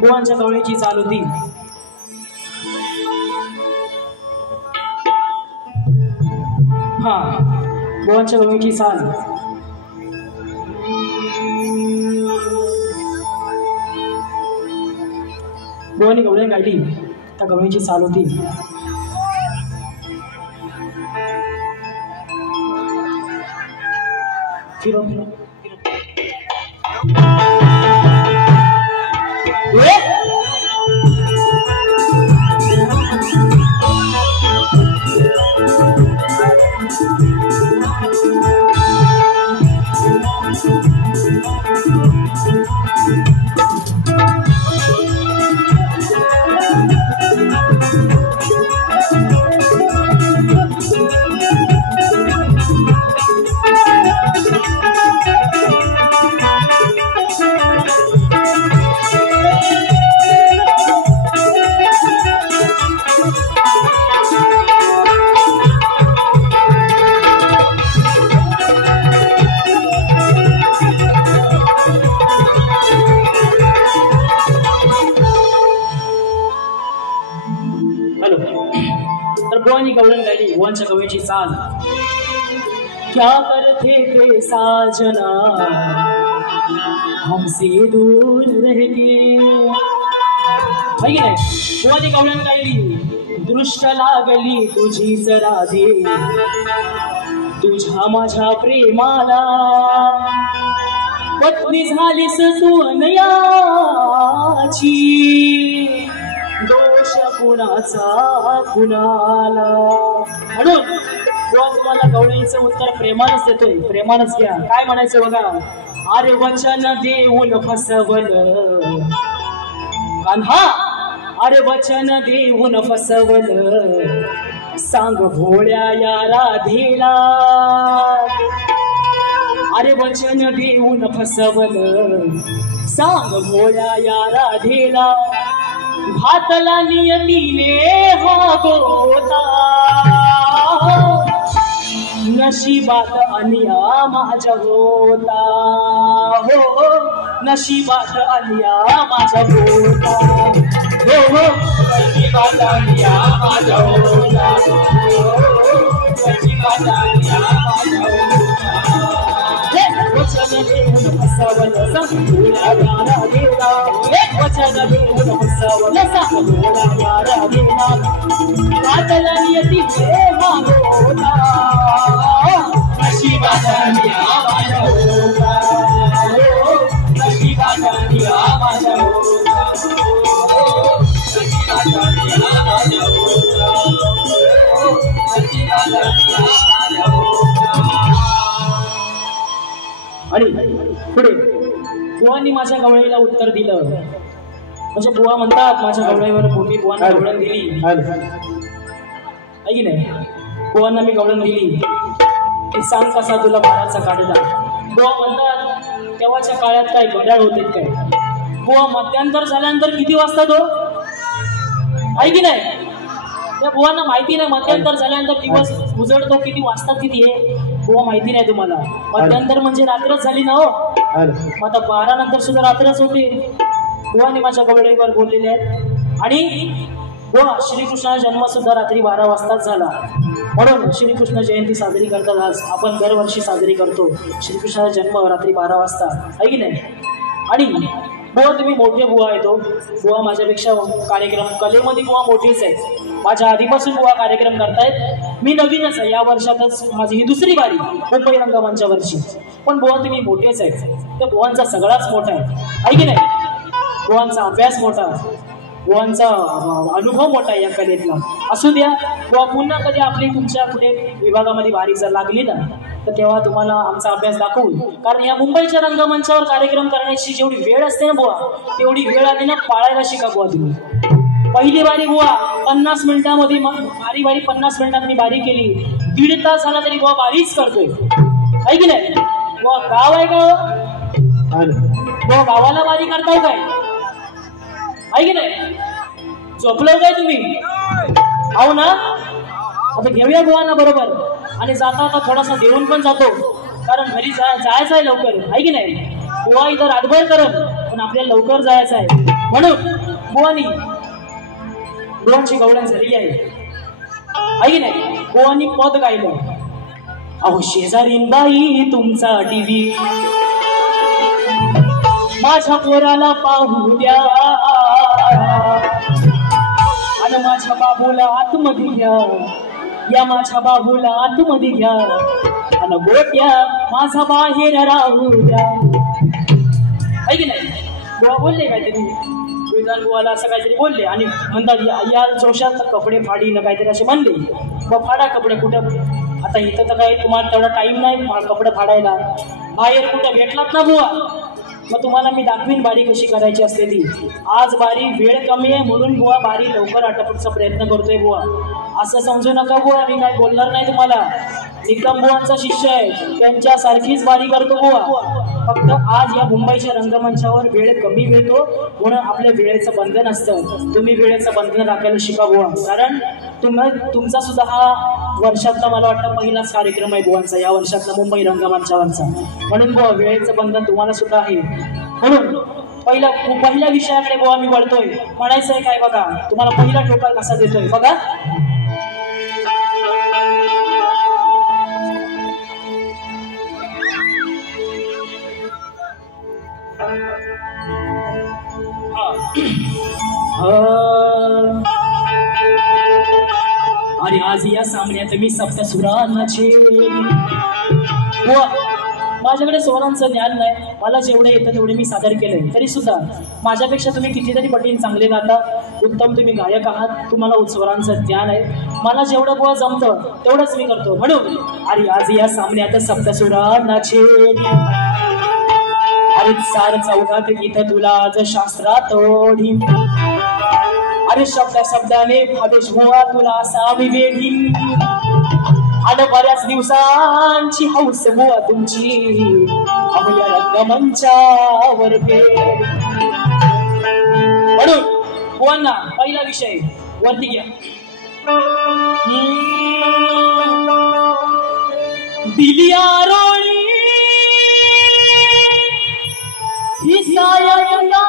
बुवांच्या गवळीची चाल होती। हा बुवांच्या गवळीची चाल बुवानी गवळी गायली, त्या गवळीची चाल होती। फिरो फिरो गवळण गायली बुवांच्या गवळीची चाल। क्या करते थे साजना हमसे दूर रह के, बुवानी गवळण गायली। दृष्ट लागली तुझीच राधे तुझ्या माझ्या प्रेमाला, पत्नी झालीस तू अनयाची, दोष कुणाचा कुणाला। म्हणून बुवा तुम्हाला गवळीचं उत्तर प्रेमानच देतोय, प्रेमानच घ्या। काय म्हणायचं बघा, अरे वचन देऊन फसवलं कान्हा, अरे वचन देऊन फसवलं, सांग भोळ्या या राधेला, अरे वचन देऊन फसवलं, सांग भोळ्या या राधेला, घातला नियतीने हा गोता, नशिबात अनिया माझ्या होता, हो नशिबात अनिया माझ्या होता, हो हो नशिबात अनिया माझ्या होता, नशिबात अनिया माझ्या होता, वचन देऊन फसवलं सांग भोळ्या या राधेला, वचन देऊन फसवलं सांग भोळ्या या राधेला, घातला नियतीने हा गोता, नशिबात अनिया माझ्या होता, हो नशिबात अनिया माझ्या होता, हो नशिबात अनिया माझ्या होता, हो नशिबात अनिया माझ्या होता। आणि पुढे बुवांनी माझ्या गवळीला उत्तर दिलं, म्हणजे बुवा म्हणतात माझ्या गवळीवर मी बुवांना गवळण दिली आहे की नाही, बुवांना मी गवळण दिली, ते सांग कसा तुला बाराचा काढला। बुवा म्हणतात तेव्हाच्या काळात काय घड्याळ होते काय, बुवा मध्यांतर झाल्यानंतर किती वाजता तो आहे की नाही, त्या बुवांना माहिती नाही मध्यांतर झाल्यानंतर दिवस उजळतो किती वाजता किती आहे, बुवा माहिती नाही तुम्हाला। मध्यांतर म्हणजे रात्रच झाली ना हो, मग आता 12 नंतर सुद्धा रात्रच होते। बुवाने माझ्या गवळीवर बोललेले आहेत। आणि बुवा श्रीकृष्णाचा जन्म सुद्धा रात्री 12 वाजताच झाला, म्हणून श्रीकृष्ण जयंती साजरी करतात आज आपण दरवर्षी साजरी करतो। श्रीकृष्णाचा जन्म रात्री 12 वाजता आहे की नाही। आणि बुवा तुम्ही मोठे बुवा आहे, तो बुवा माझ्यापेक्षा कार्यक्रम कलेमध्ये बुवा मोठेच आहेत, माझ्या आधीपासून बुवा कार्यक्रम करतायत, मी नवीनच आहे, या वर्षातच माझी ही दुसरी बारी मुंबई रंगमंचा वर्षी, पण बुवा तुम्ही मोठेच आहेत। त्या बुवांचा सगळाच मोठा आहे की नाही, बुवांचा अभ्यास मोठा, बुवांचा अनुभव मोठा या कलेतला। असू द्या बुवा, पुन्हा कधी आपली तुमच्या कुठे विभागामध्ये बारी जर लागली ना तर तेव्हा तुम्हाला आमचा अभ्यास दाखवू, कारण या मुंबईच्या रंगमंचावर कार्यक्रम करण्याची जेवढी वेळ असते ना बुवा, तेवढी वेळ आली ना पाळायला शिका बुवा तुम्ही। पहिली बारी बुवा 50 मिनिटांमध्ये, बारी 50 मिनिटात मी बारी केली, 1.5 तास झाला तरी बुवा बारीच करतोय आहे की नाही। बुवा गाव आहे का बुवा, गावाला बारी करताय काय आहे की नाही, झोपलो काय तुम्ही, हो ना। आता घेऊया बुवांना बरोबर, आणि जाता आता थोडासा देऊन पण जातो, कारण घरी जायचं आहे लवकर आहे की नाही। बुवा इथं रातभर करत पण आपल्याला लवकर जायचं आहे। म्हणून बुवांची गवळण झालेली आहे की नाही. बुवांनी पद गायलं, अहो शेजारीन बाई तुमचा टीव्ही माझ्या पोराला पाहू द्या आणि माझ्या बाबूला आतमध्ये घ्या, या माझ्या बाबूला आतमध्ये घ्या आणि गोट्या माझा बाहेर राहू द्या. आहे की नाही. बुवा बोलले काहीतरी, विधान बुवाला असं काहीतरी बोलले आणि म्हणतात या जोशात कपडे फाडीनं काहीतरी असे म्हणले. मग फाडा कपडे. कुठं आता इथं तर काही तुम्हाला तेवढा टाइम नाही कपडे फाडायला, बाहेर कुठं भेटलात ना बुवा, मग तुम्हाला मी दाखवीन बारी कशी करायची असते ती. आज बारी वेळ कमी आहे म्हणून बुवा बारी लवकर आटपण्याचा प्रयत्न करतोय बुवा. असं समजू नका बुवा, मी काय बोलणार नाही तुम्हाला. निकम बुवांचा शिष्य आहे, त्यांच्यासारखीच बारी करतो बुवा. फक्त आज या मुंबईच्या रंगमंचावर वेळ कमी मिळतो म्हणून आपल्या वेळेचं बंधन असतं. तुम्ही वेळेचं बंधन राखायला शिका बुवा, कारण तुमचा सुद्धा हा वर्षातला मला वाटतं पहिलाच कार्यक्रम आहे बुवांचा, या वर्षातला मुंबई रंगमंचावरचा. म्हणून बुवा वेळेचं बंधन तुम्हाला सुद्धा आहे. म्हणून पहिल्या विषयाकडे बुवा मी वळतोय. म्हणायचं आहे काय बघा, तुम्हाला पहिला ठोका कसा देतोय बघा. अरे आज या सामन्यात मी सप्तसुरांचे माझ्याकडे स्वरांचं ज्ञान नाही, मला जेवढे येतं तेवढे मी सादर केलंय. तरी सुद्धा माझ्यापेक्षा तुम्ही कितीतरी पटीने चांगले गाता, उत्तम तुम्ही गायक आहात, तुम्हाला स्वरांचं ज्ञान आहे. मला जेवढं बुवा जमतं तेवढंच मी करतो. म्हणून अरे आज या सामन्यात सप्तसुरांचे अरे चार चौघात गीत तुला आज शास्त्रात ओढी, अरे शब्दाने भावेश बुवा तुला असा विवेकी, आणि बऱ्याच दिवसांची हौस बुवा तुमची अभया रंगमंचावर गेली. म्हणून बुवांना पहिला विषय वरती घ्या. दिली आरोळी ही सायंकाळ,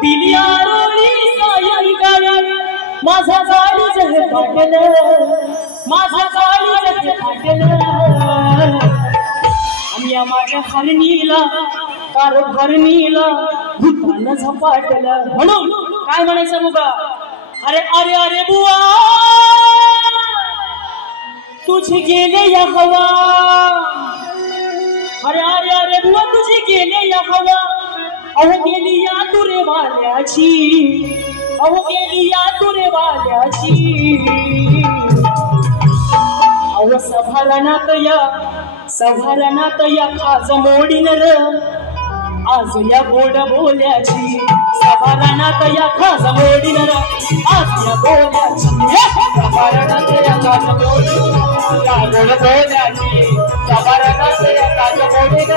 दिली आरोळी सायंकाळ, माझा गाडी जग फाटलं, माझा गाडी जग फाटलं, आणि या माझ्या हरणीला कार भरणीला भूतानं झपाटलं. म्हणून काय म्हणायचं बुवा, अरे अरे अरे बुवा तुझी गेले या हवा, अरे अरे अरे बुवा तुझी गेले या हवा, अहो गेली या तुरे वाल्याची, अहो गेली या तुरे वाल्याची, अहो सभारणात या खाज मोडीन र आज या गोड बोल्याची, सभारणात या खाज मोडीन र आज या बोल्याची, सभारणात या खाज मोडीन या गोड बोल्याची, सभारणात या खाज मोडीन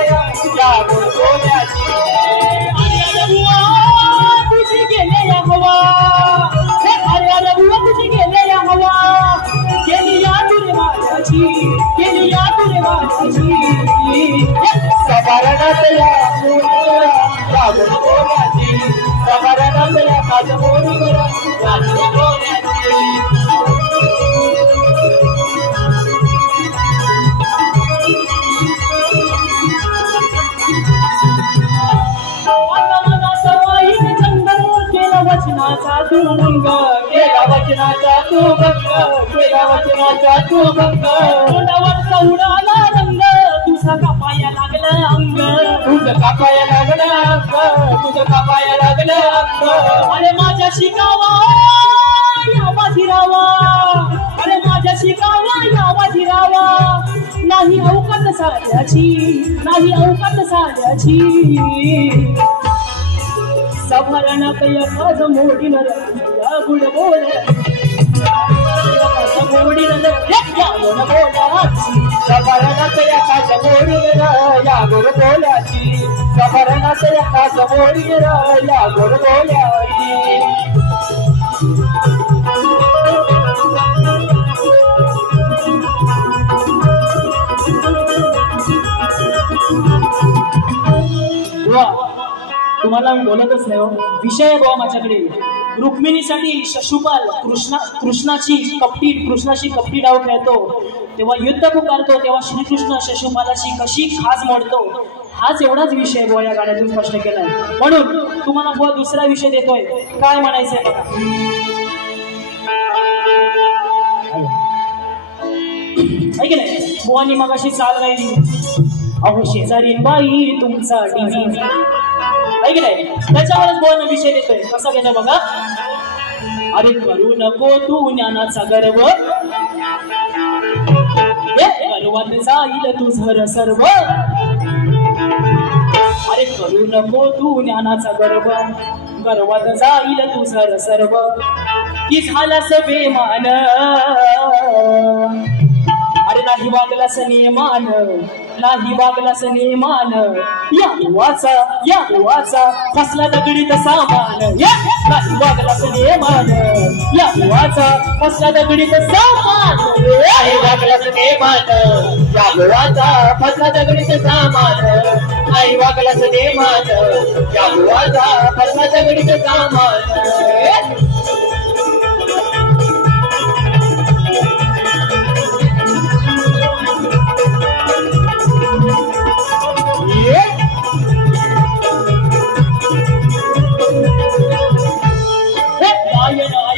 या गोड बोल्याची. तुझी गेले या हवा, अरे अरे बुवा तुझी गेले या हवा, गेली या तुरे वाल्याची, गेली या तुरे वाल्याची, सभारणात या गोड बोल्याची, सभारणात या खाज मोडीन या गोड बोल्याची. वचनाचा तू भंग, केला वचनाचा तू भंग, केला वचनाचा तू भंग, तोंडावरचा उडाला रंग, तुझा कापाया लागलं अंग, तुझं कापाया लागलं अंग, तुझं कापाया लागलं अंग. अरे माझ्या शिकावा या वाजिरावा, अरे माझ्या शिकावा या वाजिरावा, नाही अवकात साल्याची, नाही अवकात साल्याची, सभारणात या खाज मोडीन या गुड बोल्याची, मोडीन या गुड बोल्याची, सभारणात या खाज मोडीन या गुड बोल्याची, सभारणात या खाज मोडीन या गुड बोल्याची. बुवा तुम्हाला मी बोलतच नाही हो. विषय आहे बुवा माझ्याकडे. रुक्मिणीसाठी शिशुपाल कृष्णाशी कपटी डाव खेळतो, तेव्हा युद्ध पुकारतो, तेव्हा श्रीकृष्ण शिशुपालाशी कशी खास मोडतो, हाच एवढाच विषय बुवा या गाण्यातून स्पष्ट केलाय. म्हणून तुम्हाला बुवा दुसरा विषय देतोय. काय म्हणायचंय बघा. ऐक नाही बुवानी मगाशी चाल राहिली, अहो शेजारी बाई तुमचा टीव्ही. ऐक नाही त्याच्यावरच बुवांना विषय देतोय. कसा घ्यायचा बघा. अरे करू नको तू ज्ञानाचा गर्व, गर्वात जाईल तुझं सर्व. अरे करू नको तू ज्ञानाचा गर्व, गर्वात जाईल तुझं सर्व. की झालास बेमान, अरे नाही वागलास नियमान, नाही वागलास नियमान. या वाचा फसला दगडीत सामान. नाही वागलास नियमान, या वाचा फसला दगडीत सामान. नाही वागलास नियमान, या वाचा फसला दगडीत सामान. नाही वागलास नियमान, या वाचा फसला दगडीत सामान.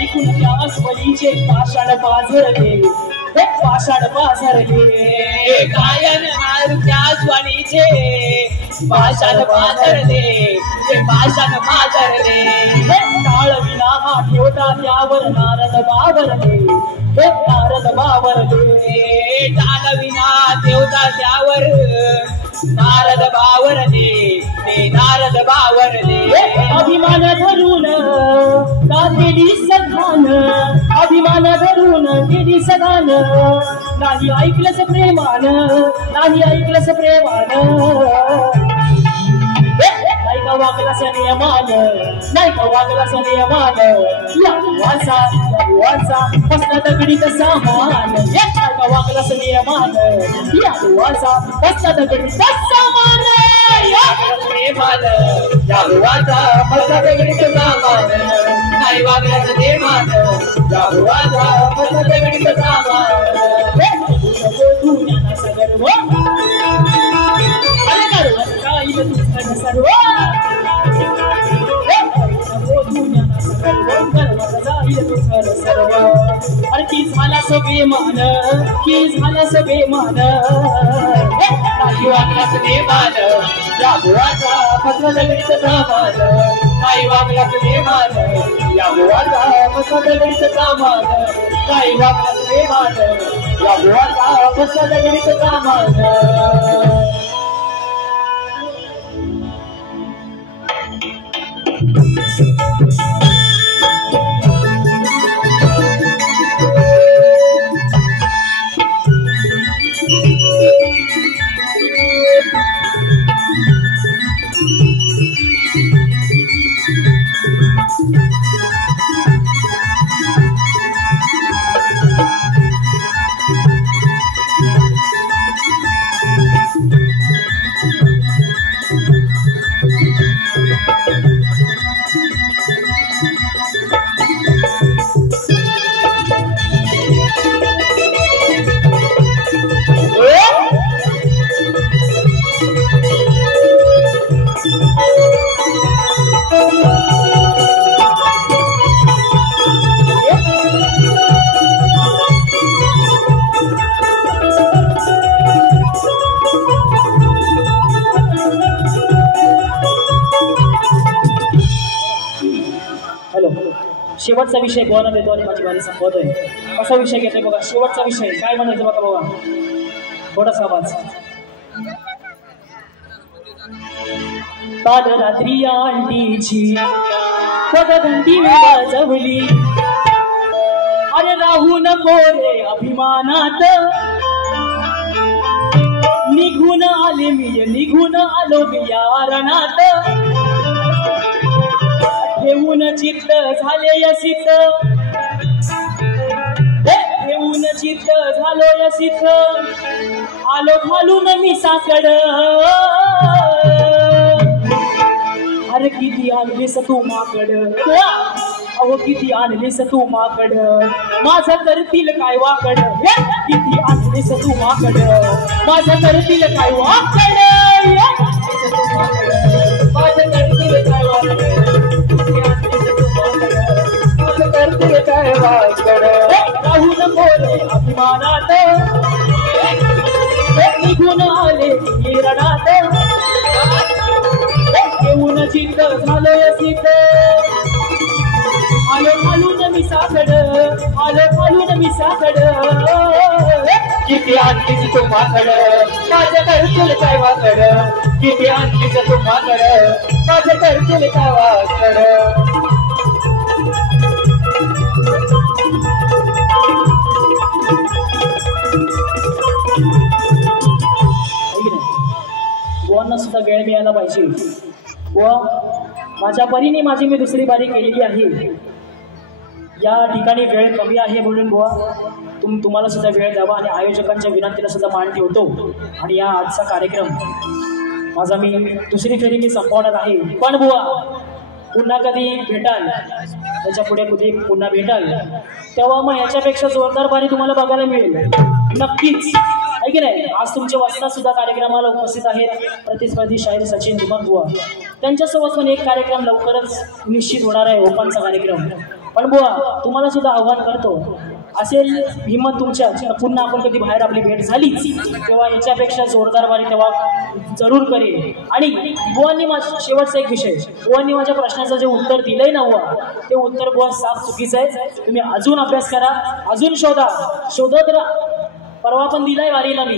ऐकून त्यास बलीचे पाषाण पाझरले, पाषाण पाझरले. गायन त्यास बलीचे पाषाण पाझरले, पाषाण पाझरले. टाळ विना हा ठेवता त्यावर नारद बावरले, नारद बावरले. टाळ विना ठेवता त्यावर नारद बावरले, ते नारद बावरले. अभिमान धरून का केली सधान, अभिमान धरून केली सधान. नाही ऐकलंच प्रेमान, नाही ऐकलंच प्रेमान. नाही का वागलास नियमान, नाही का वागलास नियमान. या वाचा फसला दगडीत सामान. नाही का वागलास नियमान, या वाचा फसला दगडीत सामान. प्रेमान, या वाचा फसला दगडीत सामान. नाही वागलास नियमान, या वाचा फसला दगडीत सामान. तू ज्ञानाचा गर्व, अरे गर्वात जाईल तुझं सर्व. अरे की झाला बेमान, की झाला बेमान. नाही वागलास नियमान, या वाचा फसला दगडीत सामान. नाही वागलास नियमान, या वाचा फसला दगडीत सामान. नाही वागलास नियमान, या वाचा फसला दगडीत सामान. शेवटचा विषय गोवाना देतो आणि माझी वारी संपवतोय. असा विषय घेतोय बघा. शेवटचा विषय काय म्हणायचं बघा बघा. थोडासा आवाज. काल रात्री आंटीची पदघंटी वाजवली. अरे राहू नको रे अभिमानात, निघून आले मी, निघून आलो मी या रणात. ठेवून चित्त झाले यसित, ठेवून चित्त झालो यसित. आलो घालून मी साकड, किती आणलीस तू माकड अहो किती आणलीस तू माकड माझं करतील काय वाकड किती आणलीस तू माकड माझं करतील काय वाकड माझं करतील काय वाकड माझं करतील काय वाकड राहून बोले अभिमानात निघून आले रणात येऊन चित्त झालं सिद्ध आलो घालून मी साकड आलो घालून मी साकड किती आणलीस तू माकड माझं करतील काय वाकड किती आणलीस तू माकड माझं करतील काय वाकड बुवांना सुद्धा वेळ मिळायला पाहिजे बुवा माझ्या परीने माझी मी दुसरी बारी केलेली आहे या ठिकाणी वेळ कमी आहे म्हणून बुवा तुम्हाला सुद्धा वेळ द्यावा आणि आयोजकांच्या विनंतीला सुद्धा मान ठेवतो आणि या आजचा कार्यक्रम माझा मी दुसरी फेरी मी संपवणार आहे पण बुवा पुन्हा कधी भेटाल त्याच्या पुढे कधी पुन्हा भेटाल तेव्हा मग याच्यापेक्षा जोरदार बारी तुम्हाला बघायला मिळेल नक्कीच आहे की नाही आज तुमच्या वस्तात सुद्धा कार्यक्रमाला उपस्थित आहेत प्रतिस्पर्धी शाहीर सचिन दुमन बुवा त्यांच्यासोबत पण एक कार्यक्रम लवकरच निश्चित होणार आहे ओपनचा कार्यक्रम पण बुवा तुम्हाला सुद्धा आव्हान करतो असेल हिंमत तुमच्या पुन्हा आपण कधी बाहेर आपली भेट झालीच तेव्हा याच्यापेक्षा जोरदार बारी तेव्हा जरूर करेल आणि बुवांनी शेवटचा एक विषय बुवांनी माझ्या प्रश्नाचं जे उत्तर दिलंय ना बुवा ते उत्तर बुवा साफ चुकीचं आहे तुम्ही अजून अभ्यास करा अजून शोधत राहा परवा पण दिलाय वारीला मी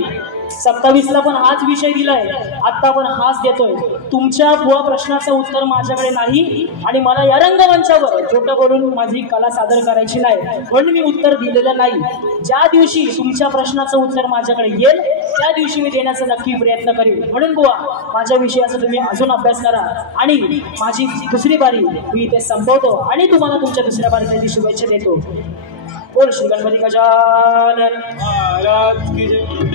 27ला पण हाच विषय दिलाय आता पण हाच देतोय तुमच्या बुवा प्रश्नाचं उत्तर माझ्याकडे नाही आणि मला या रंगमंचावर छोटं करून माझी कला सादर करायची नाही म्हणून मी उत्तर दिलेलं नाही ज्या दिवशी तुमच्या प्रश्नाचं उत्तर माझ्याकडे येईल त्या दिवशी मी देण्याचा नक्की प्रयत्न करेन म्हणून बुवा माझ्या विषयाचा तुम्ही अजून अभ्यास करा आणि माझी दुसरी बारी मी इथे संपवतो आणि तुम्हाला तुमच्या दुसऱ्या बारीसाठी शुभेच्छा देतो बोल श्री गणपती गजानन महाराज की जय